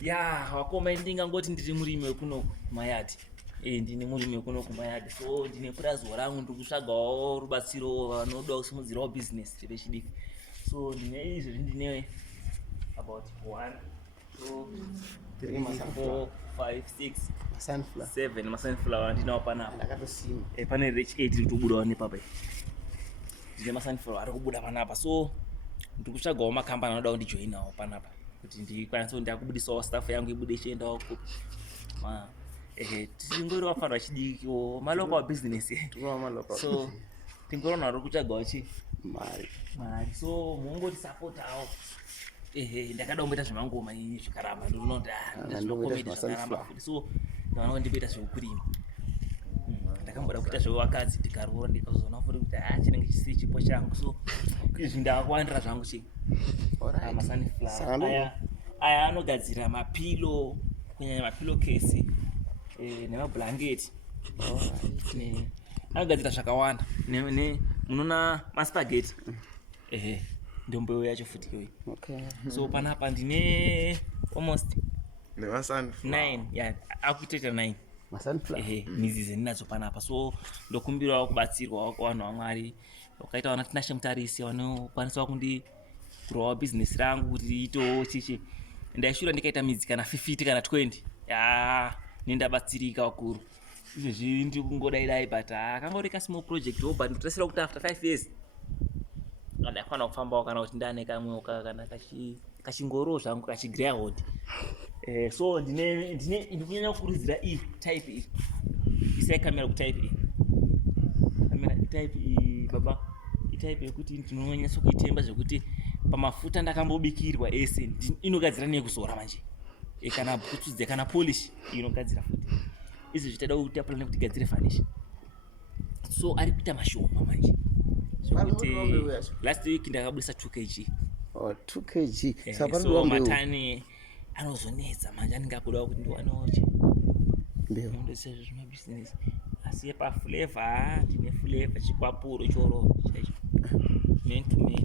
ya wakoma ndingangoti ndiri murimi wekuno kumayadi. Ndine murimi wekuno kumayadi, so ndine purazivo rangu ndiri kutsvagawo rubatsiro vanoda kusimudzirawo business vechidiki. So ndine izvozvi ndine about 1 2 3 4 5 6 7 masunflower andinawo panapa. Pane rich 8 iri kutobudawo nepapa. Ndine masunflower ari kubuda panapa, so ndiri kutsvagawo makambani anoda kundijoinawo panapa kuti ndikwanise ndakubudisawo staff yangu ibude ichiendawo tingori wafanira chidikiwo malocal business. So tingorona uri kutsvagawo mari, so mungoti supportawo. Ndakada kumboita zvemangoma ini zvikaramba ndinokomedi zvakaramba futi, so ndakaona ndimboita zveukurima. Ndakamboda kuita zvevakadzi ndikaroora ndikazoona futi kuti chinenge chisiri chipo changu, so izvi ndakakuwandira zvangu masunflower aya anogadzira mapilo, kunyanya mapilo case nemablanketi. Anogadzira zvakawanda, munoona maspageti ndombeyo yacho futi iyoyi. So panapa ndine almost 9 akuitoita 9 midzi dzendinadzo panapa. So ndokumbirawo kubatsirwawo kuvanhu vaMwari wakaita vana tinashe mutarisi vanokwanisawo kundikurawo bhizinesi rangu kuti riitewo chichi. Ndaishura ndikaita midzi kana 50 kana 20 nendabatsirika wakuru. Izvezvi ndiri kungodaidai but kangorika small project but ndotarisira kuti after 5 years ndakwana kufambawo kana kuti ndane kamwewo kana kachingoro zvangu kachigreyhound. So ndikunyanya kukurudzira type iyi. Isai kamera kutype iyi. Kamera type iyi baba. Type yekuti ndinonyanya kuitemba zvekuti pamafuta ndakambobikirwa ese inogadzira nekuzora manje. Kana bhutsu kana polish inogadzira futi. Izvi zvitada kuti aplan kuti gadzire furnish. So ari kuita mashoma manje. Last week ndakabudisa 2 kg. 2 kg. So matani anozonetsa manje andingakudawo kuti ndiwanewo mbeu ndosezvo zvimabusiness. Asi paflavor ndine flavor chikwapuro choro chaicho. Man to man.